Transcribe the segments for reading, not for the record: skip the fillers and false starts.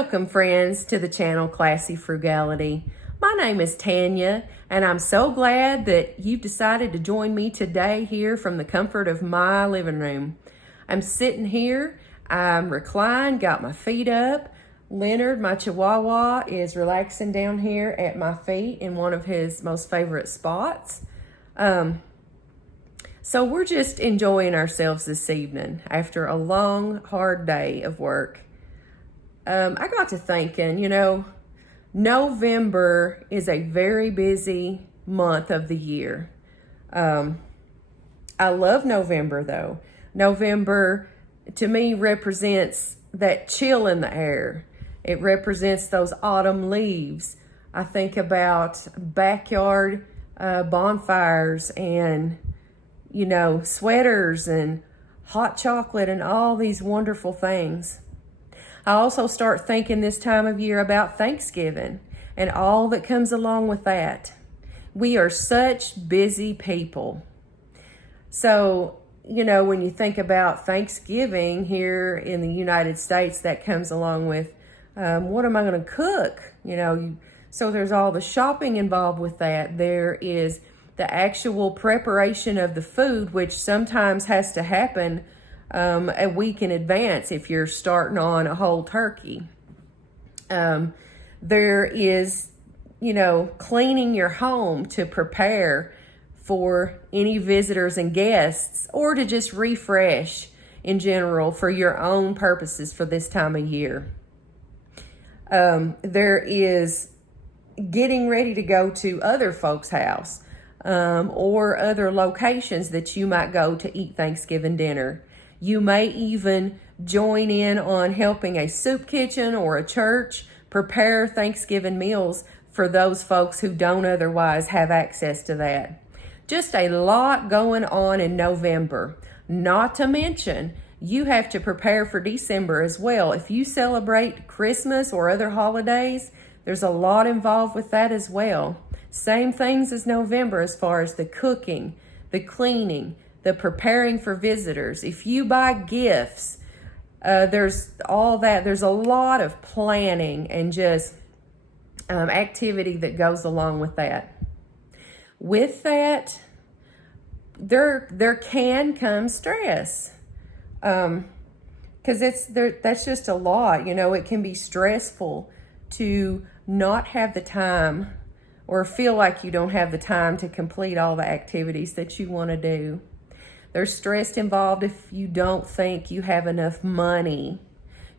Welcome, friends, to the channel Classy Frugality. My name is Tanya, and I'm so glad that you've decided to join me today here from the comfort of my living room. I'm sitting here, I'm reclined, got my feet up. Leonard, my Chihuahua, is relaxing down here at my feet in one of his most favorite spots. So we're just enjoying ourselves this evening after a long, hard day of work. I got to thinking, November is a very busy month of the year. I love November though. November to me represents that chill in the air. It represents those autumn leaves. I think about backyard bonfires and, sweaters and hot chocolate and all these wonderful things. I also start thinking this time of year about Thanksgiving and all that comes along with that. We are such busy people. So, when you think about Thanksgiving here in the United States, that comes along with, what am I going to cook? So there's all the shopping involved with that. There is the actual preparation of the food, which sometimes has to happen a week in advance if you're starting on a whole turkey. There is, cleaning your home to prepare for any visitors and guests, or to just refresh in general for your own purposes for this time of year. There is getting ready to go to other folks' house or other locations that you might go to eat Thanksgiving dinner. You may even join in on helping a soup kitchen or a church prepare Thanksgiving meals for those folks who don't otherwise have access to that. Just a lot going on in November. Not to mention, you have to prepare for December as well. If you celebrate Christmas or other holidays, there's a lot involved with that as well. Same things as November as far as the cooking, the cleaning, the preparing for visitors. If you buy gifts, there's all that. There's a lot of planning and just activity that goes along with that. With that, there can come stress, because that's just a lot. It can be stressful to not have the time or feel like you don't have the time to complete all the activities that you want to do. There's stress involved if you don't think you have enough money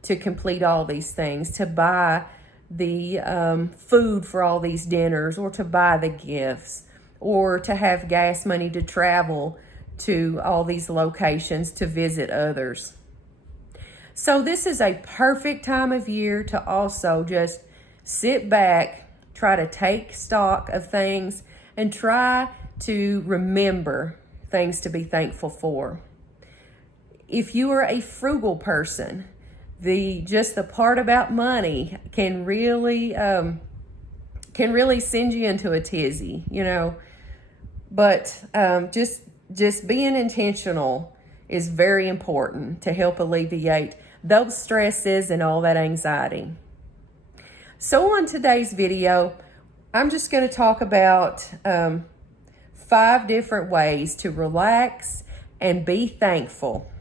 to complete all these things, to buy the food for all these dinners, or to buy the gifts, or to have gas money to travel to all these locations to visit others. So this is a perfect time of year to also just sit back, try to take stock of things, and try to remember things to be thankful for. If you are a frugal person, the part about money can really send you into a tizzy, But just being intentional is very important to help alleviate those stresses and all that anxiety. So on today's video, I'm just going to talk about 5 different ways to relax and be thankful.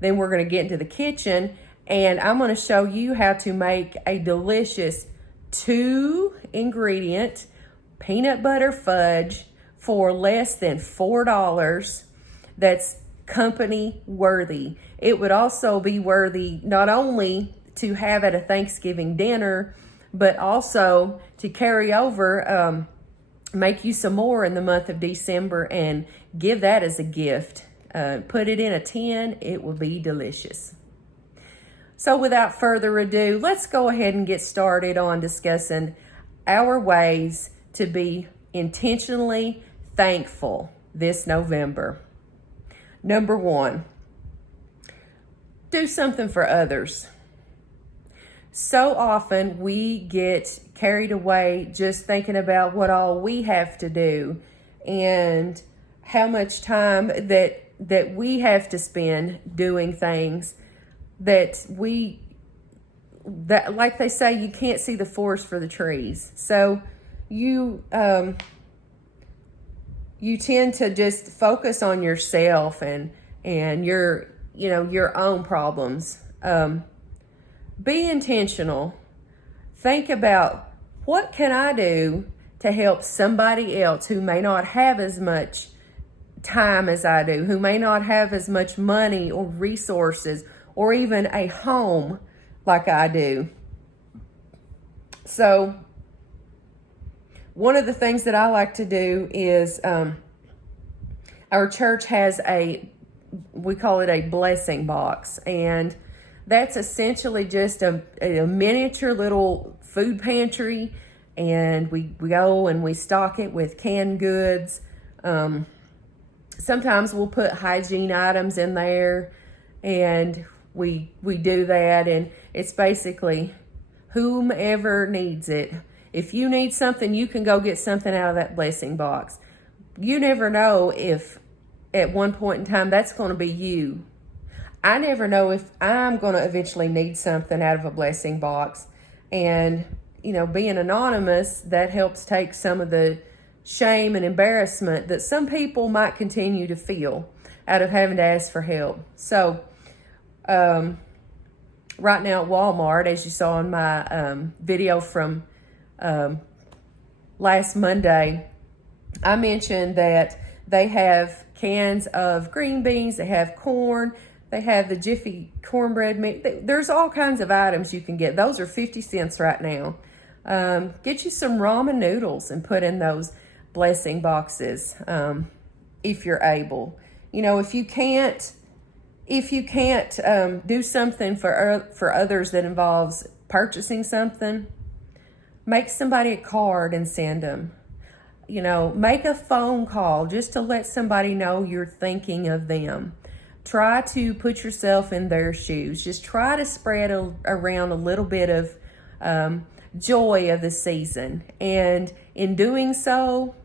Then we're going to get into the kitchen, and I'm going to show you how to make a delicious 2-ingredient peanut butter fudge for less than $4 that's company worthy. It would also be worthy not only to have at a Thanksgiving dinner, but also to carry over, make you some more in the month of December and give that as a gift. Put it in a tin, it will be delicious. So without further ado, let's go ahead and get started on discussing our ways to be intentionally thankful this November. Number 1, do something for others. So often we get carried away just thinking about what all we have to do and how much time that we have to spend doing things that we that, like they say, you can't see the forest for the trees. So you tend to just focus on yourself and your, your own problems. Be intentional. Think about, what can I do to help somebody else who may not have as much time as I do, who may not have as much money or resources or even a home like I do. So one of the things that I like to do is our church has we call it a blessing box, and that's essentially just a miniature little food pantry, and we go and we stock it with canned goods. Sometimes we'll put hygiene items in there, and we do that, and it's basically whomever needs it. If you need something, you can go get something out of that blessing box. You never know if at one point in time that's going to be you. I never know if I'm going to eventually need something out of a blessing box. And, being anonymous, that helps take some of the shame and embarrassment that some people might continue to feel out of having to ask for help. So, right now at Walmart, as you saw in my video from last Monday, I mentioned that they have cans of green beans, they have corn, they have the Jiffy cornbread mix. There's all kinds of items you can get. Those are 50 cents right now. Get you some ramen noodles and put in those blessing boxes if you're able. If you can't do something for others that involves purchasing something, make somebody a card and send them. Make a phone call just to let somebody know you're thinking of them. Try to put yourself in their shoes. Just try to spread around a little bit of joy of the season. And in doing so,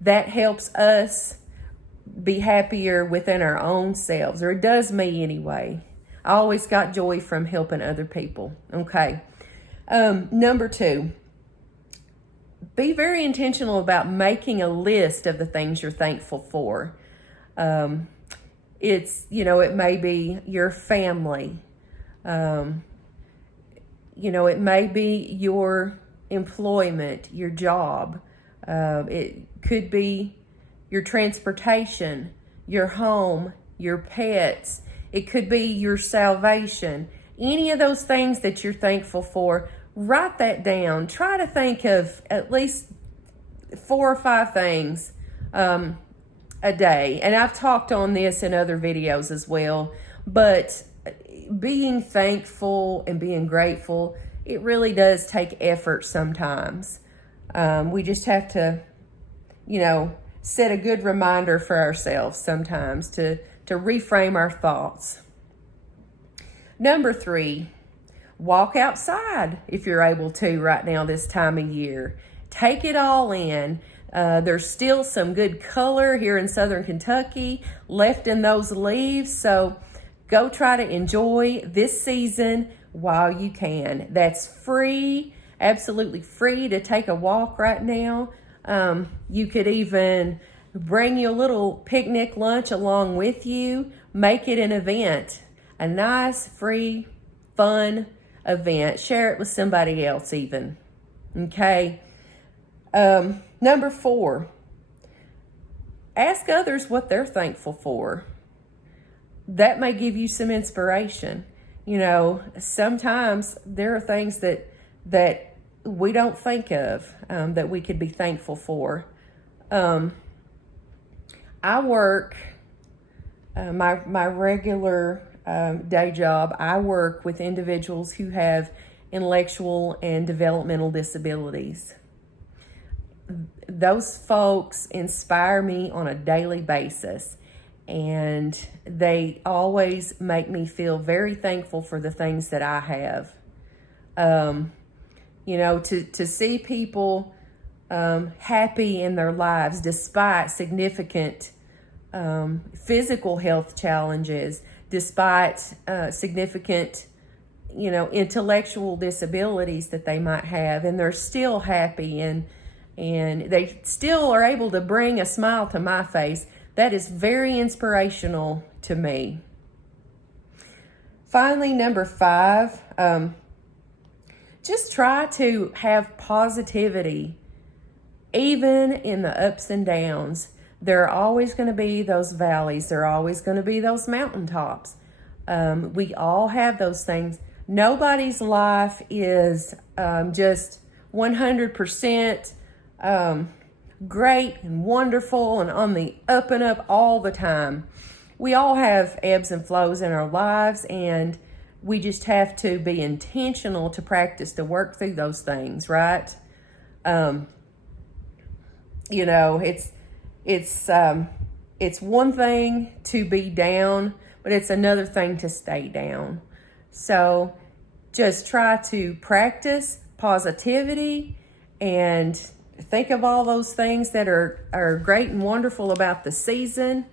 that helps us be happier within our own selves, or it does me anyway. I always got joy from helping other people. Okay. Number 2, be very intentional about making a list of the things you're thankful for. It may be your family. It may be your employment, your job. It could be your transportation, your home, your pets. It could be your salvation. Any of those things that you're thankful for, write that down. Try to think of at least 4 or 5 things a day. And I've talked on this in other videos as well. But being thankful and being grateful, it really does take effort sometimes. We just have to, set a good reminder for ourselves sometimes to reframe our thoughts. Number 3, walk outside if you're able to right now this time of year. Take it all in. There's still some good color here in Southern Kentucky left in those leaves. So go try to enjoy this season while you can. That's free, absolutely free to take a walk right now. You could even bring you a little picnic lunch along with you. Make it an event, a nice, free, fun event. Share it with somebody else even. Okay. Number 4, ask others what they're thankful for. That may give you some inspiration. Sometimes there are things that we don't think of that we could be thankful for. I work my regular day job. I work with individuals who have intellectual and developmental disabilities. Those folks inspire me on a daily basis, and they always make me feel very thankful for the things that I have. To see people happy in their lives despite significant physical health challenges, despite significant intellectual disabilities that they might have, and they're still happy and they still are able to bring a smile to my face. That is very inspirational to me. Finally, number 5, just try to have positivity, even in the ups and downs. There are always going to be those valleys. There are always going to be those mountaintops. We all have those things. Nobody's life is just 100% great and wonderful and on the up and up all the time. We all have ebbs and flows in our lives, and we just have to be intentional to practice to work through those things, right? It's one thing to be down, but it's another thing to stay down. So just try to practice positivity and think of all those things that are great and wonderful about the season,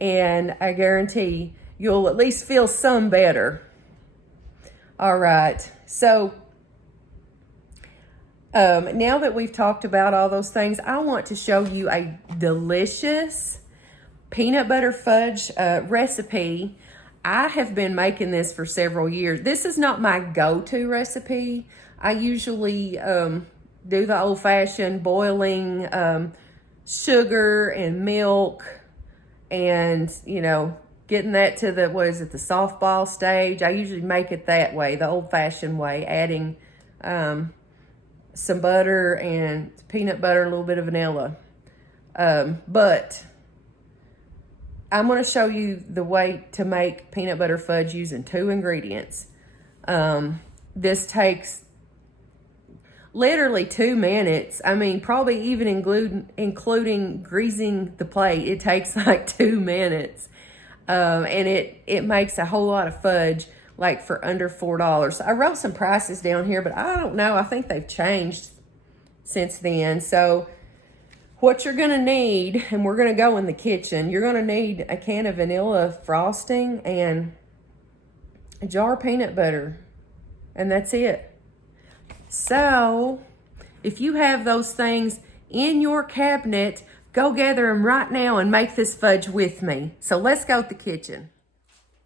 and I guarantee you'll at least feel some better. All right, so now that we've talked about all those things, I want to show you a delicious peanut butter fudge recipe. I have been making this for several years. This is not my go-to recipe. I usually do the old-fashioned boiling sugar and milk and, getting that to the softball stage. I usually make it that way, the old-fashioned way, adding some butter and peanut butter, a little bit of vanilla. But I'm going to show you the way to make peanut butter fudge using 2 ingredients. This takes literally 2 minutes. I mean, probably even including greasing the plate, it takes like 2 minutes. And it makes a whole lot of fudge, like for under $4. I wrote some prices down here, but I don't know. I think they've changed since then. So what you're going to need, and we're going to go in the kitchen, you're going to need a can of vanilla frosting and a jar of peanut butter. And that's it. So if you have those things in your cabinet, go gather them right now and make this fudge with me. So let's go to the kitchen.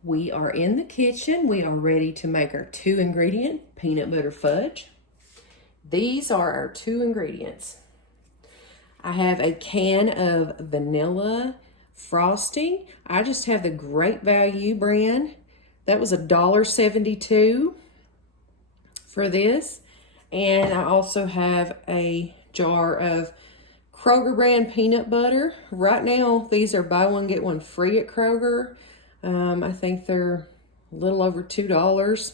We are in the kitchen. We are ready to make our 2 ingredient peanut butter fudge. These are our 2 ingredients. I have a can of vanilla frosting. I just have the Great Value brand. That was $1.72 for this. And I also have a jar of Kroger brand peanut butter. Right now, these are buy one, get one free at Kroger. I think they're a little over $2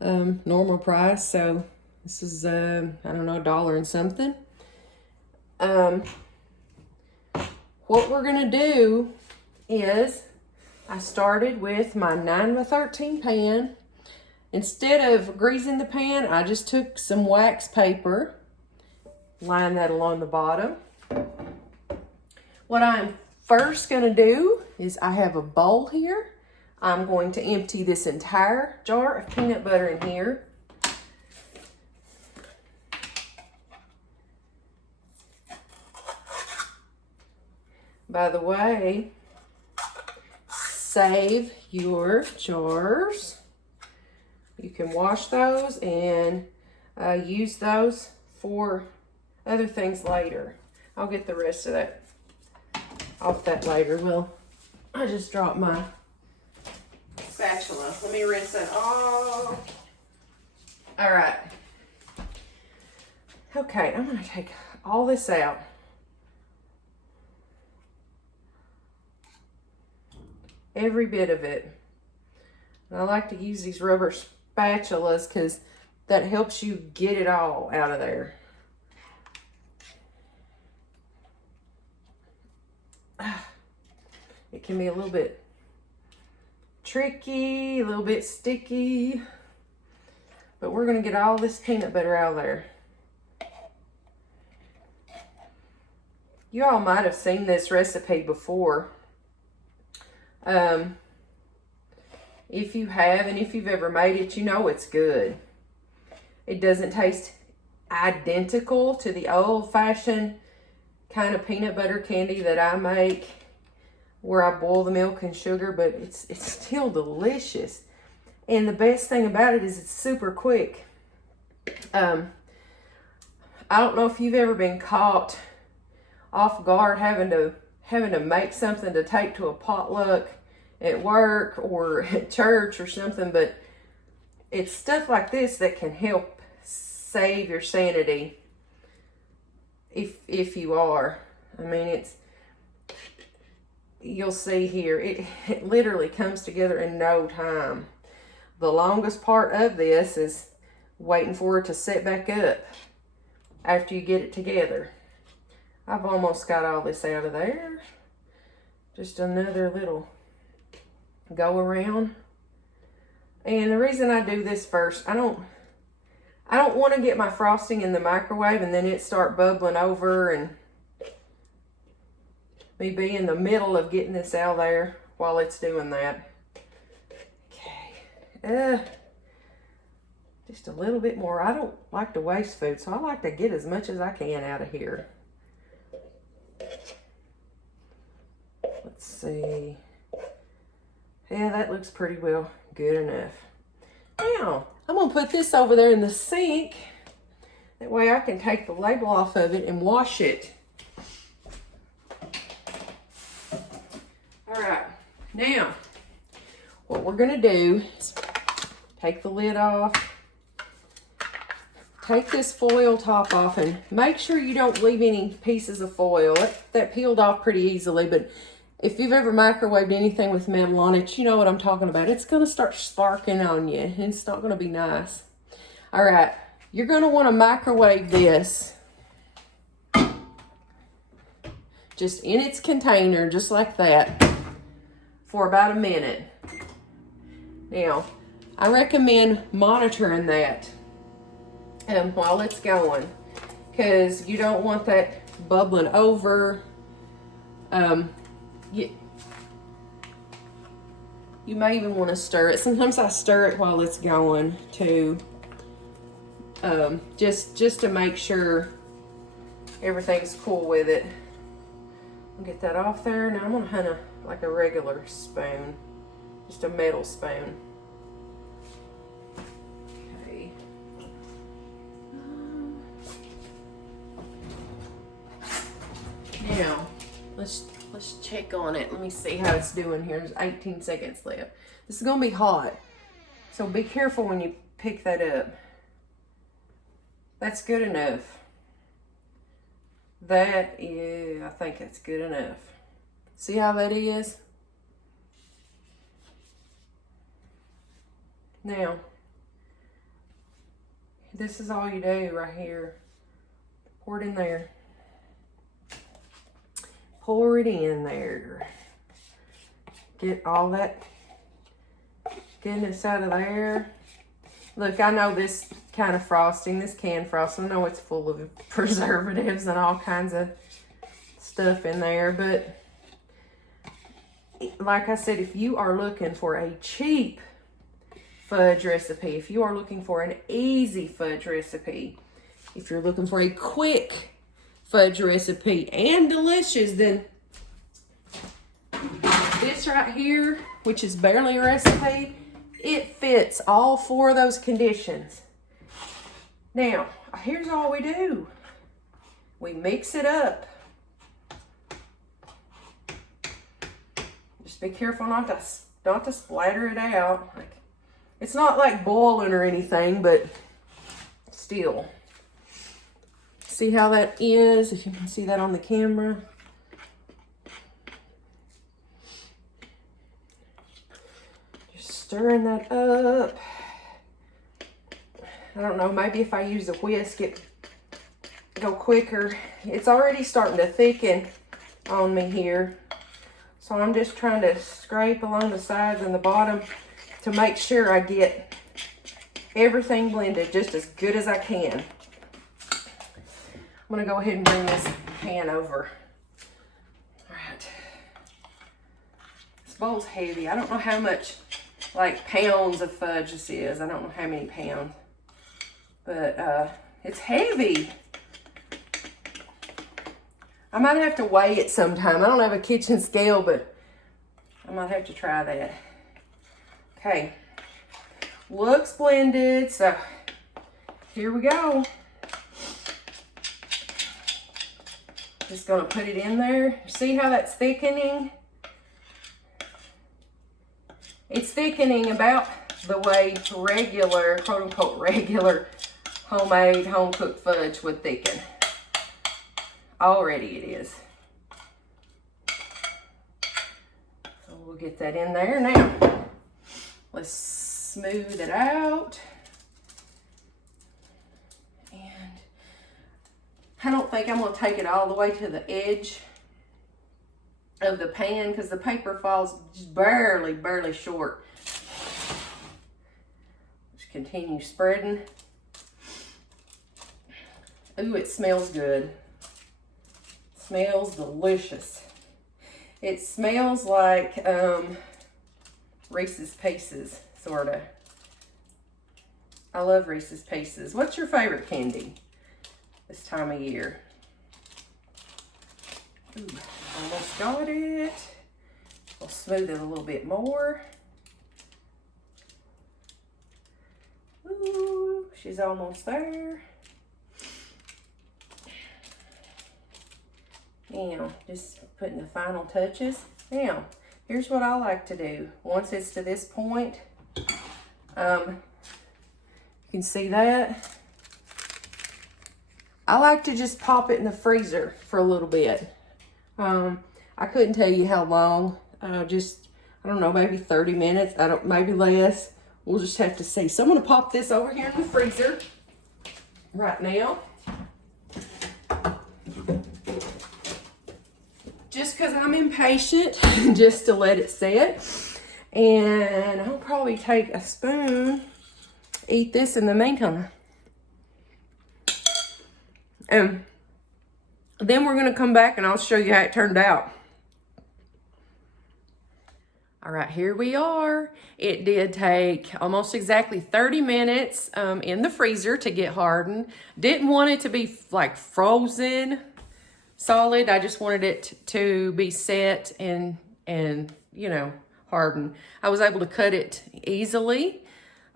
normal price. So this is, I don't know, $1 and something. What we're going to do is I started with my 9x13 pan. Instead of greasing the pan, I just took some wax paper, line that along the bottom. What I'm first going to do is I have a bowl here. I'm going to empty this entire jar of peanut butter in here. By the way, save your jars. You can wash those and use those for other things later. I'll get the rest of that off that later. Well, I just dropped my spatula. Let me rinse that off. All right. Okay, I'm going to take all this out. Every bit of it. And I like to use these rubber spatulas because that helps you get it all out of there. It can be a little bit tricky, a little bit sticky, but we're going to get all this peanut butter out of there. You all might have seen this recipe before. If you have, and if you've ever made it, you know it's good. It doesn't taste identical to the old-fashioned kind of peanut butter candy that I make, where I boil the milk and sugar, but it's still delicious. And the best thing about it is it's super quick. I don't know if you've ever been caught off guard having to make something to take to a potluck at work or at church or something, but it's stuff like this that can help save your sanity if you are. I mean, you'll see here, it literally comes together in no time. The longest part of this is waiting for it to set back up after you get it together. I've almost got all this out of there. Just another little go around. And the reason I do this first, I don't want to get my frosting in the microwave and then it start bubbling over and me be in the middle of getting this out there while it's doing that. Okay. Just a little bit more. I don't like to waste food, so I like to get as much as I can out of here. Let's see. Yeah, that looks pretty well good enough. Now, I'm going to put this over there in the sink. That way I can take the label off of it and wash it. All right. Now, what we're going to do is take the lid off. Take this foil top off and make sure you don't leave any pieces of foil. That peeled off pretty easily, but if you've ever microwaved anything with metal on it, you know what I'm talking about. It's going to start sparking on you, and it's not going to be nice. All right, you're going to want to microwave this just in its container, just like that, for about a minute. Now, I recommend monitoring that while it's going, because you don't want that bubbling over. You may even want to stir it. Sometimes I stir it while it's going too, just to make sure everything's cool with it. I'll get that off there. Now I'm gonna have like a regular spoon, just a metal spoon. Okay. Now let's check on it. Let me see how it's doing here. There's 18 seconds left. This is gonna be hot, so be careful when you pick that up. That's good enough. That is, I think that's good enough. See how that is? Now, this is all you do right here. Pour it in there. Pour it in there. Get all that goodness out of there. Look, I know this kind of frosting, this canned frosting, I know it's full of preservatives and all kinds of stuff in there, but like I said, if you are looking for a cheap fudge recipe, if you are looking for an easy fudge recipe, if you're looking for a quick fudge recipe and delicious, then this right here, which is barely a recipe, it fits all four of those conditions. Now, here's all we do. We mix it up. Just be careful not to splatter it out. It's not like boiling or anything, but still. See how that is, if you can see that on the camera. Just stirring that up. I don't know, maybe if I use a whisk, it go quicker. It's already starting to thicken on me here. So I'm just trying to scrape along the sides and the bottom to make sure I get everything blended just as good as I can. I'm gonna go ahead and bring this pan over. All right. This bowl's heavy. I don't know how much like pounds of fudge this is. I don't know how many pounds, but it's heavy. I might have to weigh it sometime. I don't have a kitchen scale, but I might have to try that. Okay, looks blended, so here we go. Just gonna put it in there. See how that's thickening? It's thickening about the way regular, quote unquote, regular homemade, home cooked fudge would thicken. Already it is. So we'll get that in there now. Let's smooth it out. And I don't think I'm going to take it all the way to the edge of the pan because the paper falls just barely short. Just continue spreading. Ooh, it smells good. Smells delicious. It smells like Reese's Pieces, sort of. I love Reese's Pieces. What's your favorite candy this time of year? Ooh, almost got it. We'll smooth it a little bit more. Ooh, she's almost there. Now, just putting the final touches. Now, here's what I like to do. Once it's to this point, you can see that. I like to just pop it in the freezer for a little bit. I couldn't tell you how long. I don't know, maybe 30 minutes. Maybe less. We'll just have to see. So I'm gonna pop this over here in the freezer right now. Just because I'm impatient, just to let it sit. And I'll probably take a spoon, eat this in the meantime. And then we're gonna come back and I'll show you how it turned out. All right, here we are. It did take almost exactly 30 minutes in the freezer to get hardened. Didn't want it to be like frozen solid. I just wanted it to be set and you know, hardened. I was able to cut it easily.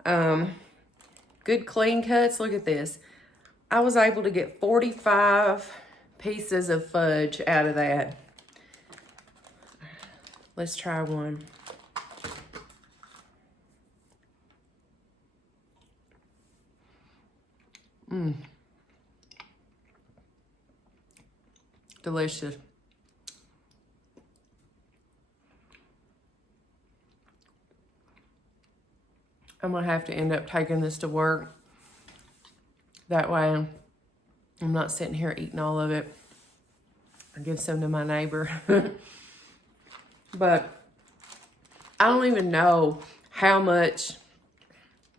Good clean cuts. Look at this. I was able to get 45 pieces of fudge out of that. Let's try one. Delicious. I'm gonna have to end up taking this to work. That way I'm not sitting here eating all of it. I give some to my neighbor. But I don't even know how much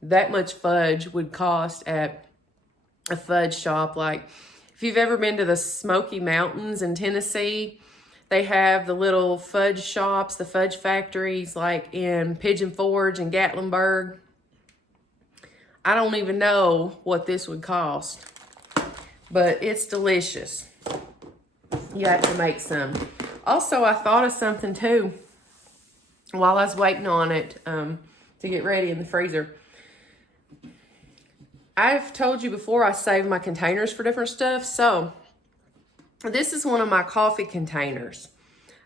that much fudge would cost at a fudge shop. Like, if you've ever been to the Smoky Mountains in Tennessee, they have the little fudge shops, the fudge factories, like in Pigeon Forge and Gatlinburg. I don't even know what this would cost, but it's delicious. You have to make some. Also, I thought of something too while I was waiting on it to get ready in the freezer. I've told you before I save my containers for different stuff. So this is one of my coffee containers.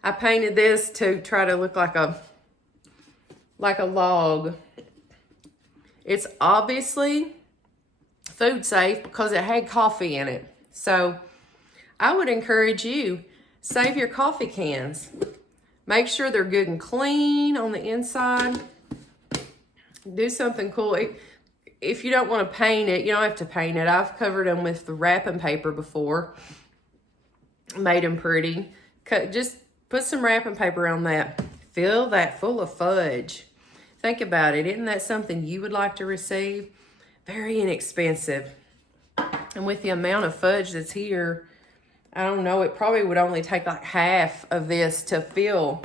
I painted this to try to look like a log. It's obviously food safe because it had coffee in it. So I would encourage you, save your coffee cans. Make sure they're good and clean on the inside. Do something cool. If you don't want to paint it, you don't have to paint it. I've covered them with the wrapping paper before. Made them pretty. Just put some wrapping paper on that. Fill that full of fudge. Think about it. Isn't that something you would like to receive? Very inexpensive. And with the amount of fudge that's here, I don't know, it probably would only take like half of this to fill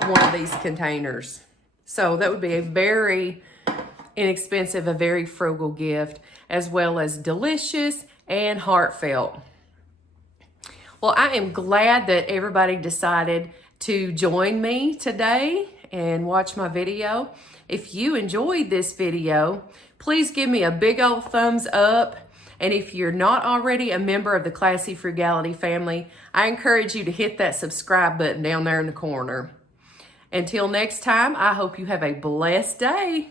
one of these containers. So that would be a very inexpensive, a very frugal gift, as well as delicious and heartfelt. Well, I am glad that everybody decided to join me today and watch my video. If you enjoyed this video, please give me a big old thumbs up. And if you're not already a member of the Classy Frugality family, I encourage you to hit that subscribe button down there in the corner. Until next time, I hope you have a blessed day.